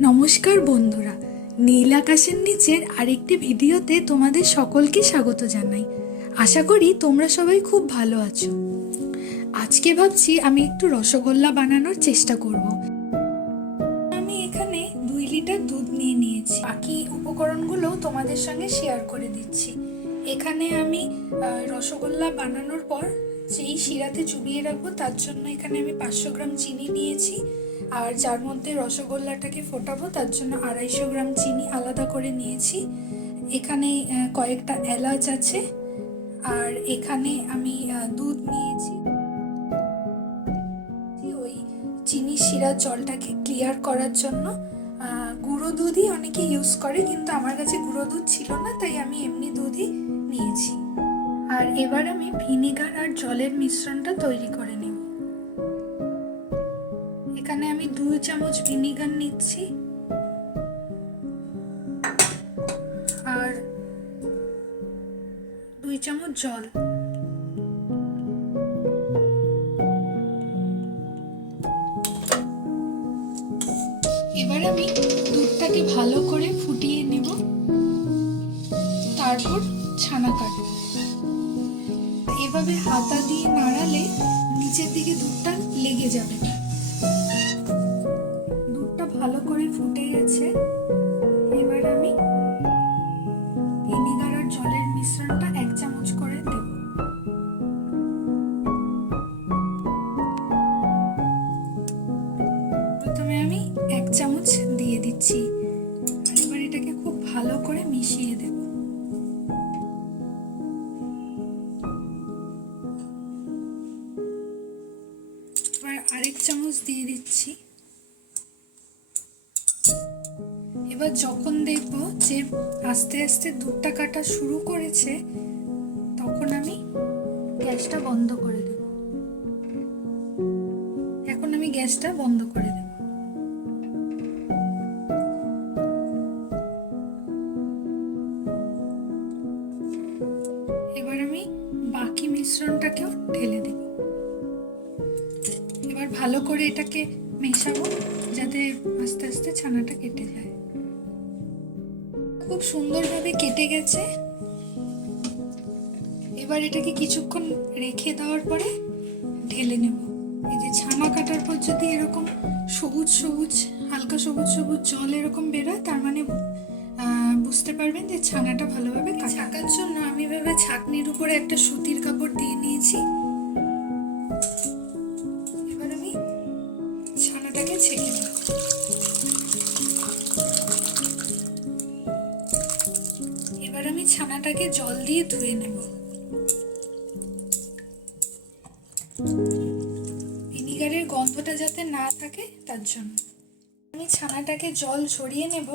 নমস্কার বন্ধুরা, নীল আকাশের নিচের আরেকটি ভিডিওতে তোমাদের সকলকে স্বাগত জানাই। আশা করি তোমরা সবাই খুব ভালো আছো। আজকে ভাবছি আমি একটু রসগোল্লা বানানোর চেষ্টা করব। আমি এখানে দুই লিটার দুধ নিয়ে নিয়েছি। বাকি উপকরণগুলো তোমাদের সঙ্গে শেয়ার করে দিচ্ছি। এখানে আমি রসগোল্লা বানানোর পর যেই শিরাতে চুবিয়ে রাখব তার জন্য এখানে আমি পাঁচশো গ্রাম চিনি নিয়েছি। আর যার মধ্যে রসগোল্লাটাকে ফোটাবো, তার জন্য আড়াইশো গ্রাম চিনি আলাদা করে নিয়েছি। এখানে কয়েকটা এলাচ আছে। আর এখানে আমি দুধ নিয়েছি। ওই চিনি শিরার জলটাকে ক্লিয়ার করার জন্য গুঁড়ো দুধই অনেকে ইউজ করে, কিন্তু আমার কাছে গুঁড়ো দুধ ছিল না, তাই আমি এমনি দুধই নিয়েছি। আর এবার আমি ভিনিগার আর জলের মিশ্রণটা তৈরি করে নেব। দুই চামচ ভিনিগার নিচ্ছি। আর দুই চামচ জল। এবার আমি দুধটাকে ভালো করে ফুটিয়ে নেব। তারপর ছানা কাটব। এভাবে হাতা দিয়ে নাড়ালে নিচের দিকে দুধটা লেগে যাবে। না ফুটে গেছে এবার আমি ভিনিগার আর জলের মিশ্রণটা এক চামচ করে দেব। প্রথমে আমি এক চামচ দিয়ে দিচ্ছি। এবার এটাকে খুব ভালো করে মিশিয়ে দেব। এবার আরেক চামচ দিয়ে দিচ্ছি। এবার যখন দেখব যে আস্তে আস্তে দুধটা কাটা শুরু করেছে, তখন আমি গ্যাসটা বন্ধ করে দেব। এখন আমি গ্যাসটা বন্ধ করে দেব। এবার আমি বাকি মিশ্রণটাকেও ঢেলে দেব। এবার ভালো করে এটাকে মেশাবো, যাতে আস্তে আস্তে ছানাটা কেটে যায়। খুব সুন্দরভাবে কেটে গেছে। এবার এটাকে কিছুক্ষণ রেখে দেওয়ার পরে ঢেলে নেব। এই যে ছানা কাটার পর যদি এরকম সবুজ সবুজ, হালকা সবুজ সবুজ জল এরকম বেরোয়, তার মানে বুঝতে পারবেন যে ছানাটা ভালোভাবে ছাকার জন্য আমি ভেবে ছাকনির উপরে একটা সুতির কাপড় দিয়ে নিয়েছি। আমি জল দিয়ে ধুয়ে নেব। ভিনিগারের গন্ধটা যাতে না থাকে, তার জন্য। আমি ছানাটাকে জল ঝরিয়ে নেব,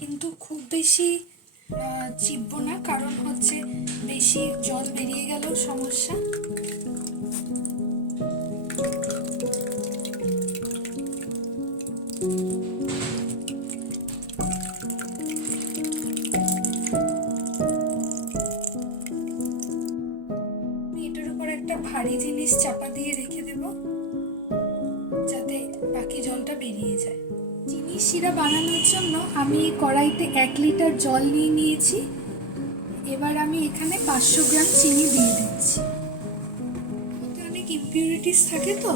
কিন্তু খুব বেশি চিপবো না, কারণ হচ্ছে বেশি জল বেরিয়ে গেলেও সমস্যা। ভারী জিনিস চাপা দিয়ে রেখে দেব, যাতে বাকি জলটা বেরিয়ে যায়। চিনি শিরা বানানোর জন্য আমি কড়াইতে এক লিটার জল নিয়ে নিয়েছি। এবার আমি এখানে পাঁচশো গ্রাম চিনি দিয়ে দিচ্ছি। অনেক ইম্পিউরিটিস থাকে তো,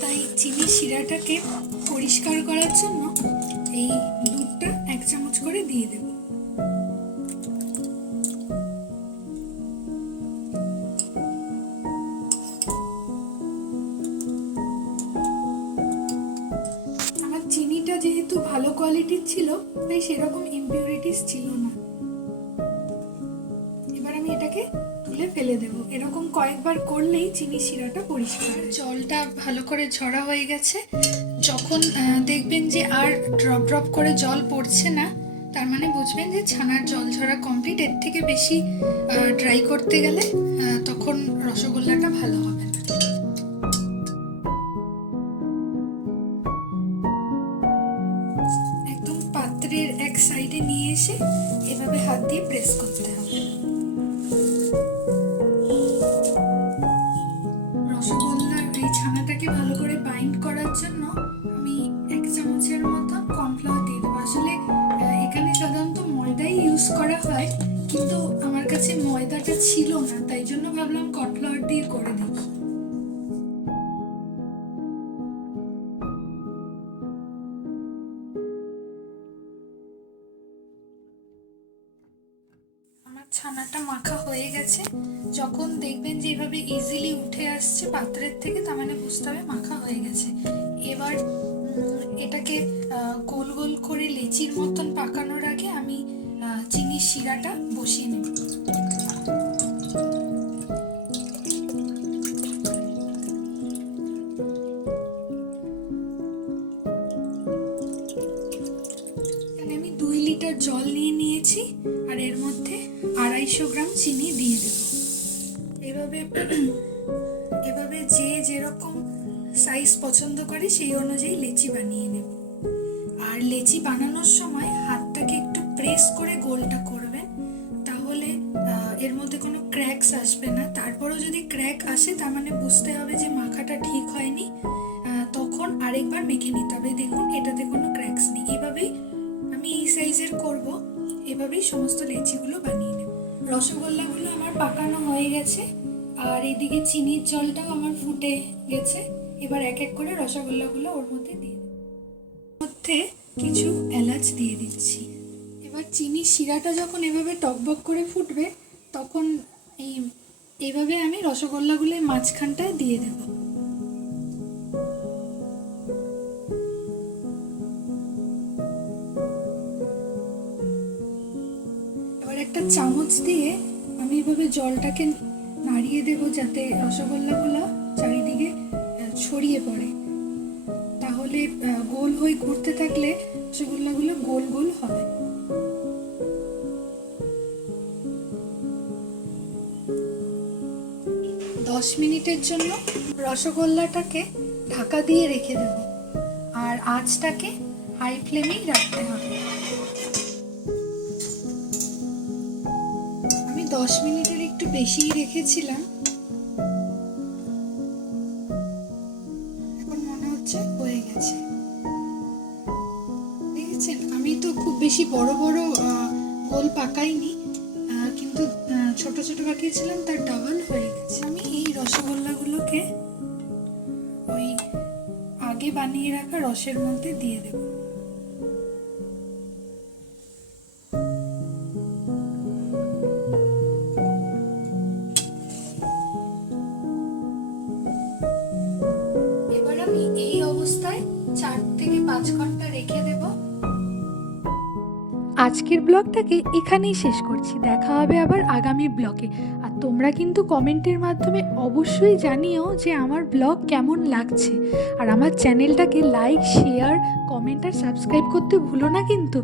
তাই চিনি শিরাটাকে পরিষ্কার করার জন্য এই দুধটা এক চামচ করে দিয়ে দেবো। যেহেতু ভালো কোয়ালিটির ছিল, তাই সেরকম ইম্পিউরিটিস ছিল না। এবার আমি এটাকে তুলে ফেলে দেব। এরকম কয়েকবার করলেই চিনি শিরাটা পরিষ্কার জলটা ভালো করে ঝরা হয়ে গেছে। যখন দেখবেন যে আর ড্রপ ড্রপ করে জল পড়ছে না, তার মানে বুঝবেন যে ছানার জল ঝরা কমপ্লিট এর থেকে বেশি ড্রাই করতে গেলে তখন রসগোল্লাটা ভালো হবে। এই ছানাটাকে ভালো করে বাইন্ড করার জন্য আমি এক চামচের মতন কর্নফ্লাওয়ার দিয়ে দেবো। আসলে এখানে সাধারণত ময়দাই ইউজ করা হয়, কিন্তু আমার কাছে ময়দাটা ছিল না, তাই জন্য ভাবলাম কর্নফ্লাওয়ার দিয়ে করে দিই। ছানাটা মাখা হয়ে গেছে। যখন দেখবেন যে এভাবে ইজিলি উঠে আসছে পাত্রের থেকে, তার মানে বুঝতে হবে মাখা হয়ে গেছে। এবার এটাকে গোল গোল করে লেচির মতন পাকানোর আগে আমি চিনির শিরাটা বসিয়ে নেব। লিটার জল নিয়ে নিয়েছি, আর এর মধ্যে আড়াইশো গ্রাম চিনি দিয়ে দেব। এভাবে এভাবে যে যেরকম সাইজ পছন্দ করে সেই অনুযায়ী লেচি বানিয়ে নেব। আর লেচি বানানোর সময় হাতটাকে একটু প্রেস করে গোলটা করবেন, তাহলে এর মধ্যে কোনো ক্র্যাকস আসবে না। তারপরেও যদি ক্র্যাক আসে, তার মানে বুঝতে হবে যে মাখাটা ঠিক হয়নি তখন আরেকবার মেখে নিতে হবে। দেখুন, এটাতে কোনো এভাবেই সমস্ত লেচিগুলো বানিয়ে নেব। রসগোল্লাগুলো আমার পাকানো হয়ে গেছে, আর এদিকে চিনির জলটাও আমার ফুটে গেছে। এবার এক এক করে রসগোল্লাগুলো ওর মধ্যে দিয়ে মধ্যে কিছু এলাচ দিয়ে দিচ্ছি। এবার চিনির শিরাটা যখন এভাবে টকবক করে ফুটবে, তখন এই এইভাবে আমি রসগোল্লাগুলো মাঝখানটায় দিয়ে দেব। একটা চামচ দিয়ে আমি এভাবে জলটাকে নাড়িয়ে দেব যাতে রসগোল্লাগুলো চারিদিকে ছড়িয়ে পড়ে। তাহলে গোল হয়ে ঘুরতে থাকলে রসগোল্লাগুলো গোল গোল হবে। দশ মিনিটের জন্য রসগোল্লাটাকে ঢাকা দিয়ে রেখে দেব। আর আঁচটাকে হাই ফ্লেমেই রাখতে হবে। দশ মিনিটের একটু বেশিই রেখেছিলাম। এখন মনে হচ্ছে হয়ে গেছে। দেখেছেন আমি তো খুব বেশি বড় বড় গোল পাকাইনি কিন্তু ছোট ছোট পাকিয়েছিলাম, তার ডাবল হয়ে গেছে। আমি এই রসগোল্লাগুলোকে ওই আগে বানিয়ে রাখা রসের মধ্যে দিয়ে দেব। আজকের ব্লগটাকে এখানেই শেষ করছি। দেখা হবে আবার আগামী ব্লগে। আর তোমরা কিন্তু কমেন্টের মাধ্যমে অবশ্যই জানিও যে আমার ব্লগ কেমন লাগছে। আর আমার চ্যানেলটাকে লাইক, শেয়ার, কমেন্ট আর সাবস্ক্রাইব করতে ভুলো না কিন্তু।